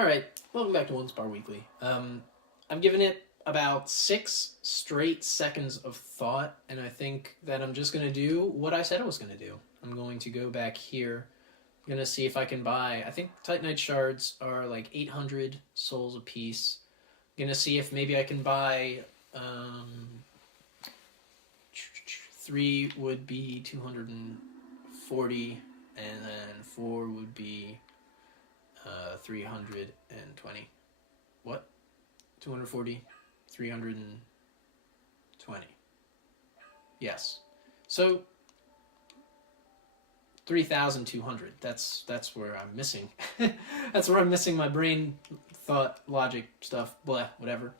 Alright, welcome back to Onespar Weekly. I'm giving it about 6 straight seconds of thought, and I think that I'm just going to do what I said I was going to do. I'm going to go back here. I'm going to see if I can buy, I think Titanite shards are like 800 souls a piece. I'm going to see if maybe I can buy, 3 would be 240, and then 4 would be 320. What? 240, 320. Yes. So 3,200. That's where I'm missing. That's where I'm missing my brain thought, logic stuff, blah, whatever.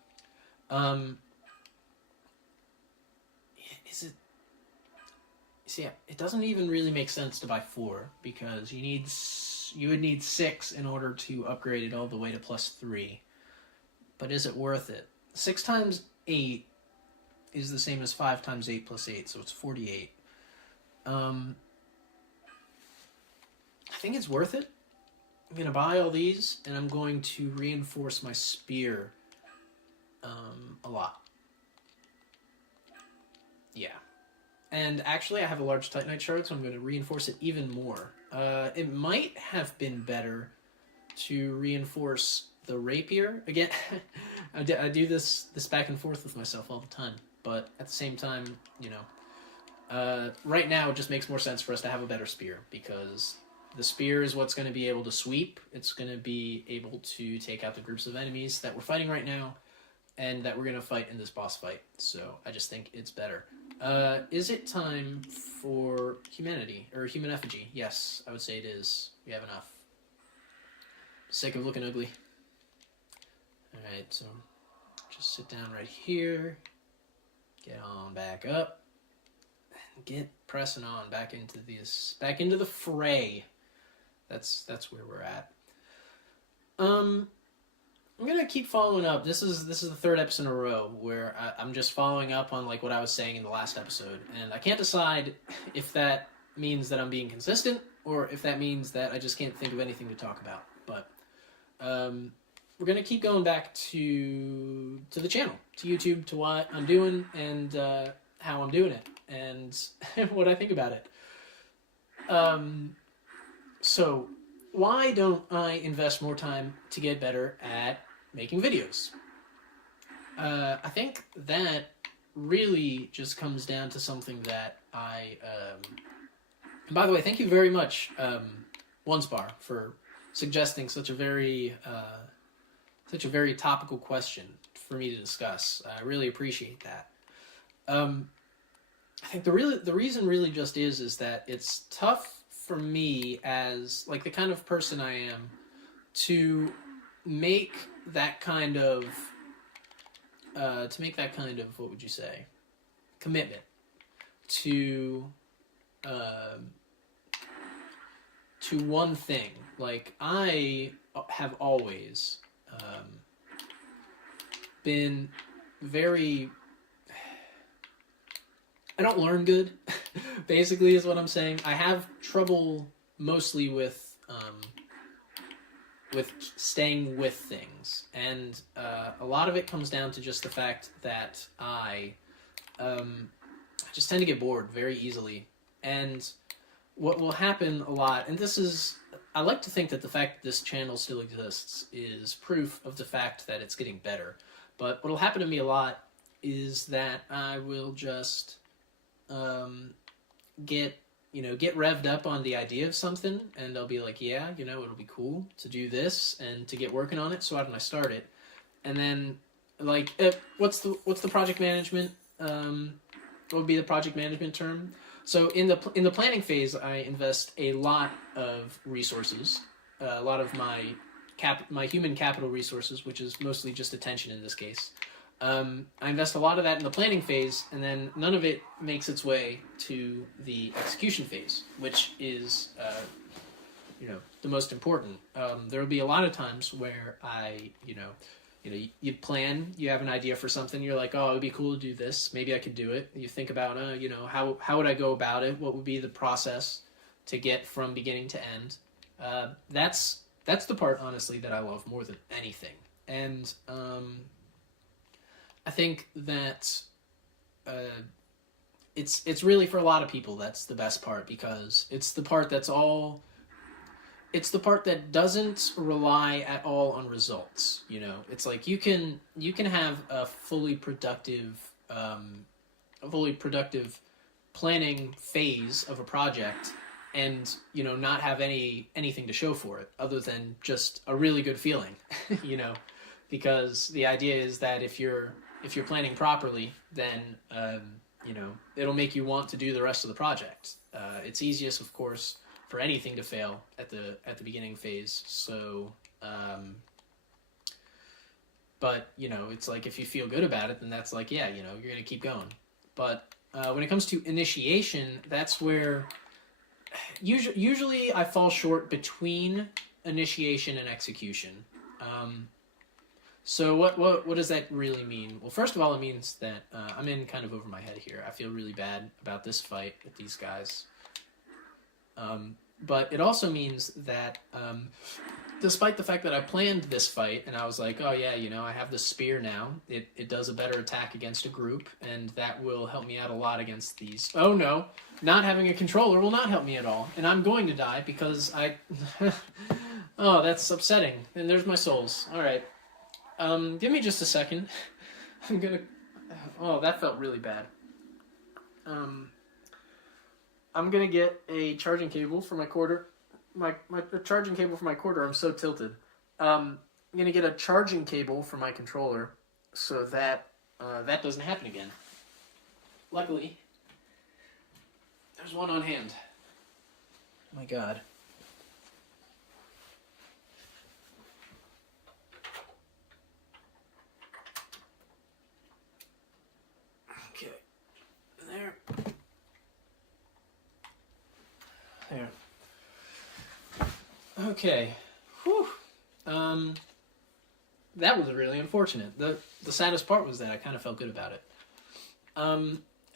Is it? See, it doesn't even really make sense to buy 4 because you would need 6 in order to upgrade it all the way to +3. But is it worth it? 6 times 8 is the same as 5 times 8 plus 8, so it's 48. I think it's worth it. I'm going to buy all these, and I'm going to reinforce my spear a lot. Yeah. And actually, I have a large Titanite shard, so I'm going to reinforce it even more. It might have been better to reinforce the rapier. Again, I do this back and forth with myself all the time, but at the same time, right now it just makes more sense for us to have a better spear, because the spear is what's going to be able to sweep. It's going to be able to take out the groups of enemies that we're fighting right now, and that we're going to fight in this boss fight. So I just think it's better. Is it time for humanity, or human effigy? Yes, I would say it is. We have enough. Sake of looking ugly. Alright, so just sit down right here, get on back up, and get pressing on back into the fray. That's where we're at. I'm gonna keep following up. This is the 3rd episode in a row where I'm just following up on like what I was saying in the last episode, and I can't decide if that means that I'm being consistent or if that means that I just can't think of anything to talk about. But we're gonna keep going back to the channel, to YouTube, to what I'm doing and how I'm doing it, and what I think about it. So why don't I invest more time to get better at making videos? I think that really just comes down to something that I... and by the way, thank you very much, Onespar, for suggesting such a very topical question for me to discuss. I really appreciate that. I think the reason really just is that it's tough for me as like the kind of person I am to make that kind of what would you say, commitment to one thing. Like, I have always been very... I don't learn good, basically, is what I'm saying. I have trouble mostly with staying with things, and a lot of it comes down to just the fact that I just tend to get bored very easily. And what will happen a lot, and I like to think that the fact that this channel still exists is proof of the fact that it's getting better. But what will happen to me a lot is that I will just get revved up on the idea of something, and I'll be like, yeah, it'll be cool to do this and to get working on it, so why don't I start it? And then, like, what's the project management, what would be the project management term? So in the planning phase, I invest a lot of resources, a lot of my human capital resources, which is mostly just attention in this case. I invest a lot of that in the planning phase, and then none of it makes its way to the execution phase, which is, the most important. There will be a lot of times where you plan, you have an idea for something, you're like, oh, it would be cool to do this, maybe I could do it. You think about, how would I go about it? What would be the process to get from beginning to end? That's that's the part, honestly, that I love more than anything. And I think that it's really, for a lot of people, that's the best part, because it's the part that doesn't rely at all on results. You know, it's like you can have a fully productive planning phase of a project, and you know, not have anything to show for it other than just a really good feeling. You know, because the idea is that if you're planning properly, then you know, it'll make you want to do the rest of the project. It's easiest, of course, for anything to fail at the beginning phase. So, but you know, it's like if you feel good about it, then that's like, yeah, you know, you're gonna keep going. But when it comes to initiation, that's where usually I fall short between initiation and execution. So what does that really mean? Well, first of all, it means that I'm in kind of over my head here. I feel really bad about this fight with these guys. But it also means that despite the fact that I planned this fight and I was like, oh yeah, you know, I have this spear now. It does a better attack against a group, and that will help me out a lot against these. Oh no, not having a controller will not help me at all. And I'm going to die because I... Oh, that's upsetting. And there's my souls. All right. Give me just a second. I'm gonna... Oh, that felt really bad. I'm gonna get a charging cable for my quarter. My charging cable for my quarter. I'm so tilted. I'm gonna get a charging cable for my controller so that that doesn't happen again. Luckily, there's one on hand. Oh my God. Okay. There. Okay. Whew. That was really unfortunate. The saddest part was that I kind of felt good about it.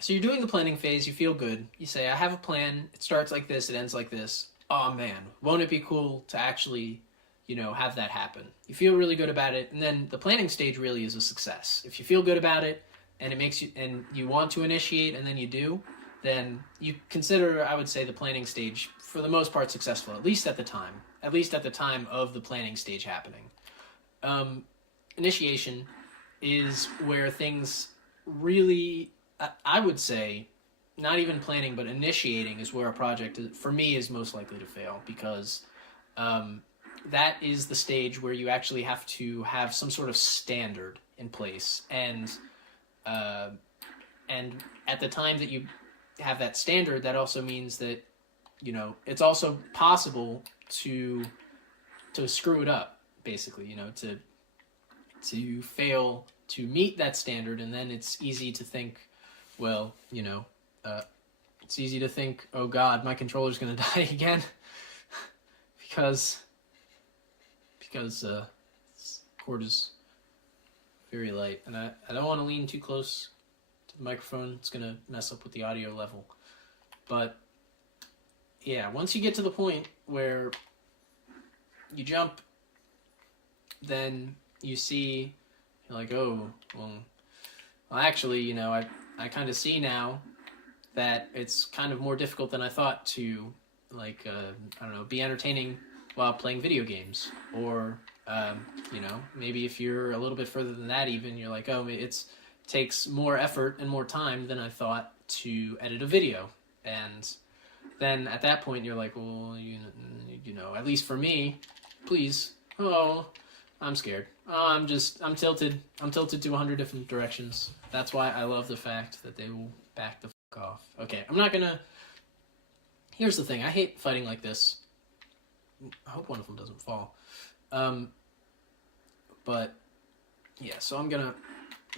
So you're doing the planning phase, you feel good. You say, I have a plan, it starts like this, it ends like this. Oh man, won't it be cool to actually, you know, have that happen? You feel really good about it, and then the planning stage really is a success. If you feel good about it, and it makes you, and you want to initiate, and then you do, then you consider, I would say, the planning stage, for the most part, successful, at least at the time of the planning stage happening. Initiation is where things really, I would say, not even planning, but initiating is where a project, for me, is most likely to fail, because that is the stage where you actually have to have some sort of standard in place, and at the time that you have that standard, that also means that, you know, it's also possible to screw it up, basically, you know, to fail to meet that standard, and then it's easy to think, well, you know, it's easy to think, oh God, my controller's gonna die again, because this cord is very light, and I don't want to lean too close to the microphone. It's gonna mess up with the audio level. But yeah, once you get to the point where you jump, then you see, you're like, oh, well actually, you know, I kind of see now that it's kind of more difficult than I thought to, like, I don't know, be entertaining while playing video games. Or, you know, maybe if you're a little bit further than that even, you're like, oh, it takes more effort and more time than I thought to edit a video. And then at that point, you're like, well, you know, at least for me, please, oh, I'm scared. Oh, I'm tilted. I'm tilted to 100 different directions. That's why I love the fact that they will back the fuck off. Okay, I'm not gonna... Here's the thing. I hate fighting like this. I hope one of them doesn't fall. But, yeah, so I'm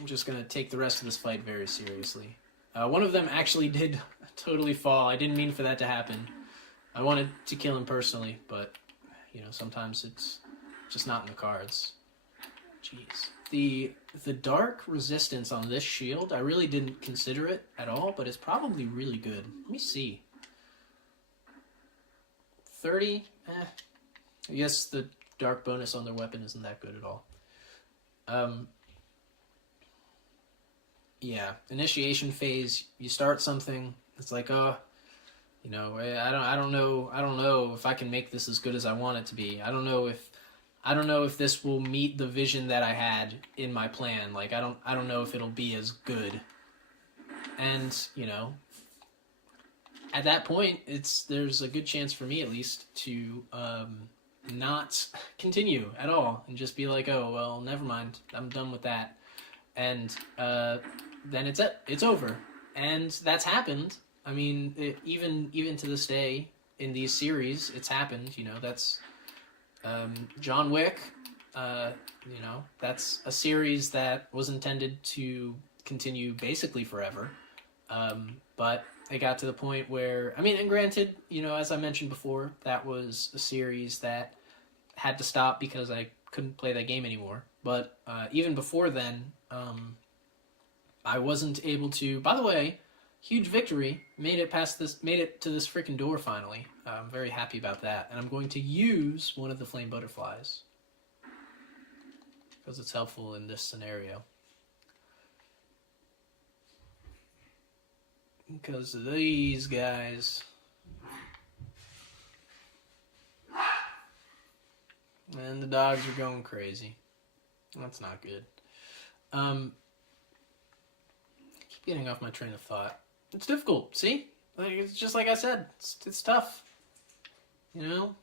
just gonna take the rest of this fight very seriously. One of them actually did totally fall. I didn't mean for that to happen. I wanted to kill him personally, but, you know, sometimes it's just not in the cards. Jeez. The dark resistance on this shield, I really didn't consider it at all, but it's probably really good. Let me see. 30? I guess the dark bonus on their weapon isn't that good at all. Yeah, initiation phase. You start something. It's like, oh, you know, I don't know if I can make this as good as I want it to be. I don't know if this will meet the vision that I had in my plan. Like, I don't know if it'll be as good. And, you know, at that point, there's a good chance for me, at least, to not continue at all and just be like, oh, well, never mind. I'm done with that. And then it's over. And that's happened. I mean, even to this day in these series, it's happened. You know, that's John Wick. You know, that's a series that was intended to continue basically forever. But it got to the point where, I mean, and granted, you know, as I mentioned before, that was a series that had to stop because I couldn't play that game anymore. But even before then, I wasn't able to. By the way, huge victory! Made it to this freaking door finally. I'm very happy about that, and I'm going to use one of the flame butterflies because it's helpful in this scenario. Because of these guys. And the dogs are going crazy. That's not good. I keep getting off my train of thought. It's difficult, see? Like, it's just like I said. It's tough. You know?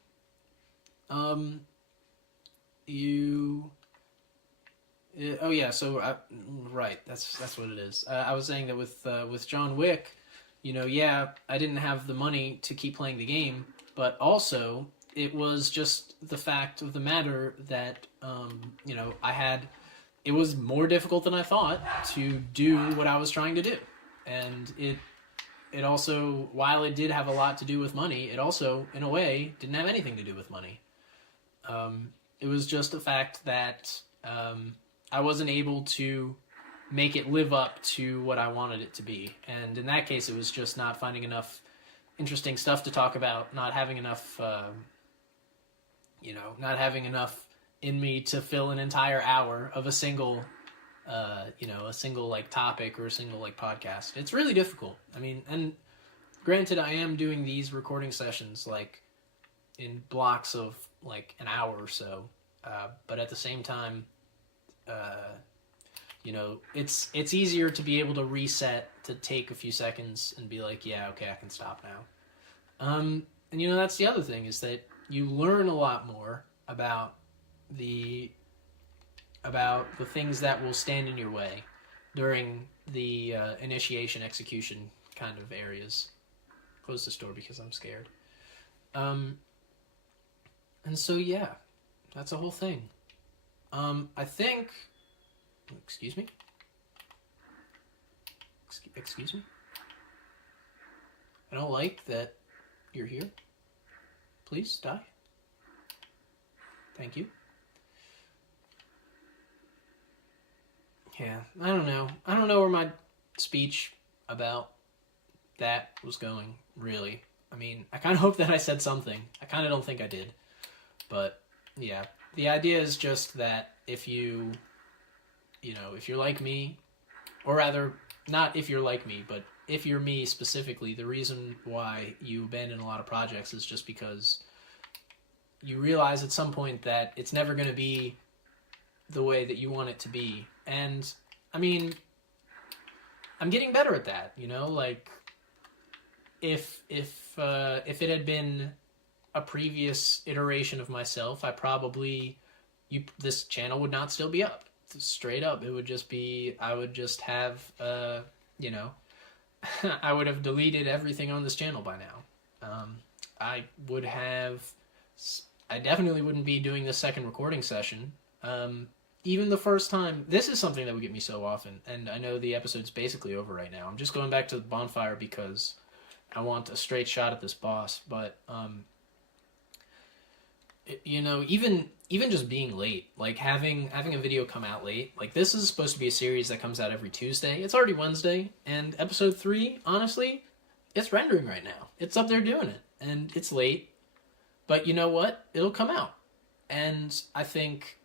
Oh yeah, so right, that's what it is. I was saying that with John Wick, you know, yeah, I didn't have the money to keep playing the game, but also it was just the fact of the matter that you know, it was more difficult than I thought to do what I was trying to do, and it also, while it did have a lot to do with money, it also in a way didn't have anything to do with money. It was just the fact that I wasn't able to make it live up to what I wanted it to be. And in that case, it was just not finding enough interesting stuff to talk about, not having enough, you know, not having enough in me to fill an entire hour of a single, you know, a single, like, topic or a single, like, podcast. It's really difficult. I mean, and granted, I am doing these recording sessions, like, in blocks of, like, an hour or so. But at the same time, you know, it's easier to be able to reset, to take a few seconds and be like, yeah, okay, I can stop now. And you know, that's the other thing, is that you learn a lot more about the things that will stand in your way during the initiation execution kind of areas. Close the store because I'm scared. And so yeah, that's a whole thing. I think. Excuse me? Excuse me? I don't like that you're here. Please die. Thank you. Yeah, I don't know. I don't know where my speech about that was going, really. I mean, I kind of hope that I said something. I kind of don't think I did. But, yeah. The idea is just that if you know, if you're like me, or rather, not if you're like me, but if you're me specifically, the reason why you abandon a lot of projects is just because you realize at some point that it's never going to be the way that you want it to be. And, I mean, I'm getting better at that, you know? Like, if it had been a previous iteration of myself, this channel would not still be up. Straight up, it would just be, I would just have, you know, I would have deleted everything on this channel by now. I definitely wouldn't be doing the second recording session. Even the first time, this is something that would get me so often, and I know the episode's basically over right now. I'm just going back to the bonfire because I want a straight shot at this boss, but, you know, even just being late, like having a video come out late, like this is supposed to be a series that comes out every Tuesday. It's already Wednesday, and episode 3, honestly, it's rendering right now. It's up there doing it, and it's late. But you know what? It'll come out. And I think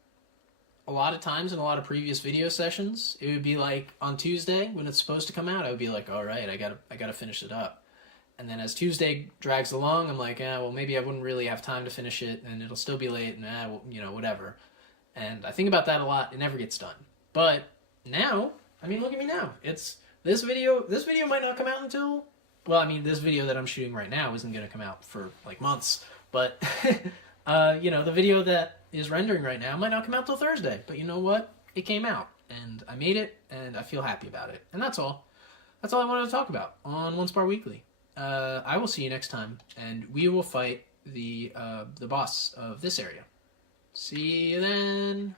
a lot of times in a lot of previous video sessions, it would be like on Tuesday when it's supposed to come out, I would be like, all right, I gotta finish it up. And then as Tuesday drags along, I'm like, well, maybe I wouldn't really have time to finish it, and it'll still be late, and well, you know, whatever. And I think about that a lot. It never gets done. But now, I mean, look at me now. It's this video. This video might not come out until, well, I mean, this video that I'm shooting right now isn't going to come out for like months. But you know, the video that is rendering right now might not come out till Thursday. But you know what? It came out, and I made it, and I feel happy about it. And that's all. That's all I wanted to talk about on Onespar Weekly. I will see you next time, and we will fight the boss of this area. See you then.